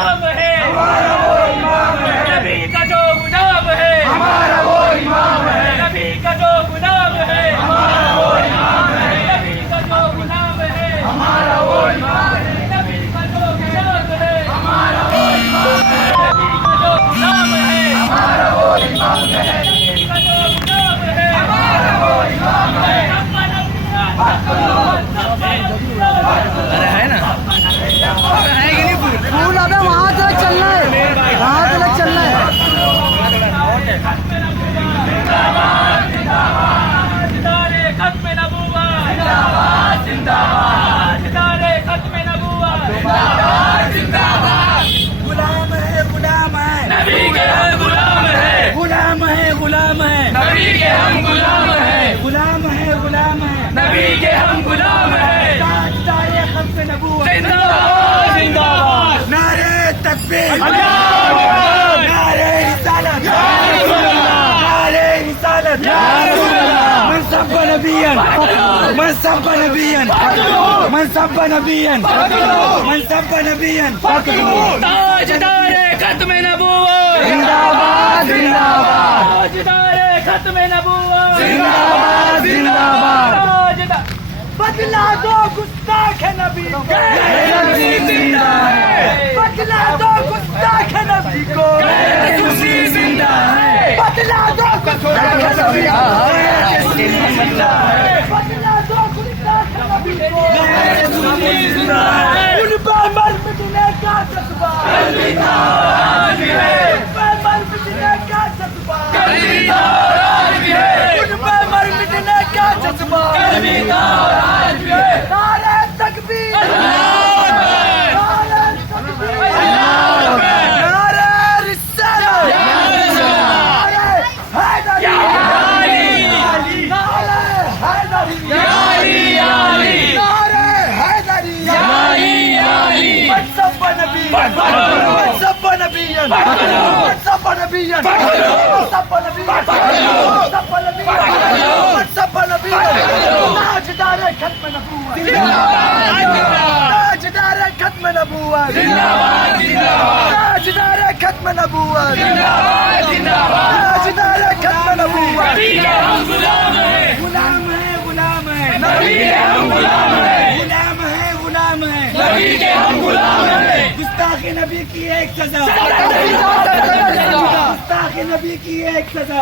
امام ہے، ہمارا وہ امام ہے، نبی کا جو غلام ہے، ہمارا وہ امام ہے، نبی کا جو غلام ہے، ہمارا وہ امام ہے، نبی کا جو غلام ہے، ہمارا وہ امام ہے، نبی کا جو غلام ہے، ہمارا وہ امام ہے، نبی کا جو غلام ہے، ہمارا وہ امام ہے، نبی کا جو غلام ہے، ہمارا وہ امام ہے، پھول ابھی وہاں تک چلنا ہے، وہاں تک چلنا ہے. تاجدارے ختم نبوت، زندہ باد، زندہ باد، تاجدارے ختم نبوت، زندہ باد، غلام ہے، غلام ہے، نبی کے ہم غلام ہے، غلام ہے، غلام ہے، نبی کے ہم غلام ہے، غلام ہے، غلام ہے، نبی کے ہم غلام ہے، تاجدار ختم نبوت، زندہ باد، زندہ باد، نعرہ تکبیر، اللہ اکبر، نعرہ رسالت، رسول اللہ، نعرہ رسالت، رسول اللہ، من سب نبیا، من سب نبیا، من سب نبیا، من سب نبیا، تاجدارے ختم نبوت، زندہ باد، زندہ باد، تاجدارے ختم نبوت، زندہ باد، زندہ باد، تاجدار بدلا دو گستاخ نبی کو، زندہ ہے، بدلا دو گستاخ نبی کو، زندہ ہے، بدلا دو گستاخ نبی کو، زندہ ہے، بدلا دو گستاخ نبی کو، زندہ ہے، ان پہ مر مٹنے کا جذبہ، ان پہ مر مٹنے کا جذبہ، ان پہ مر مٹنے کا جذبہ، نعرہ تکبیر، نعرہ تکبیر، نعرہ رسالت، نعرہ حیدری، نعرہ حیدری، نعرہ حیدری، من سب نبیا، من سب نبیا، من سب نبیا، من سب نبیا، من سب نبیا، من سب نبیا، تاجدار ختم نبوت، تاجدار ختم نبوت، تاجدار ختم نبوت، تاجدار ختم نبوت، غلام ہے، غلام ہے، غلام ہے، نبی کے ہم غلام ہے، غلام ہے، غلام ہے، نبی کے ہم غلام ہے، گستاخ نبی کی ایک سزا، گستاخ نبی کی ایک سزا،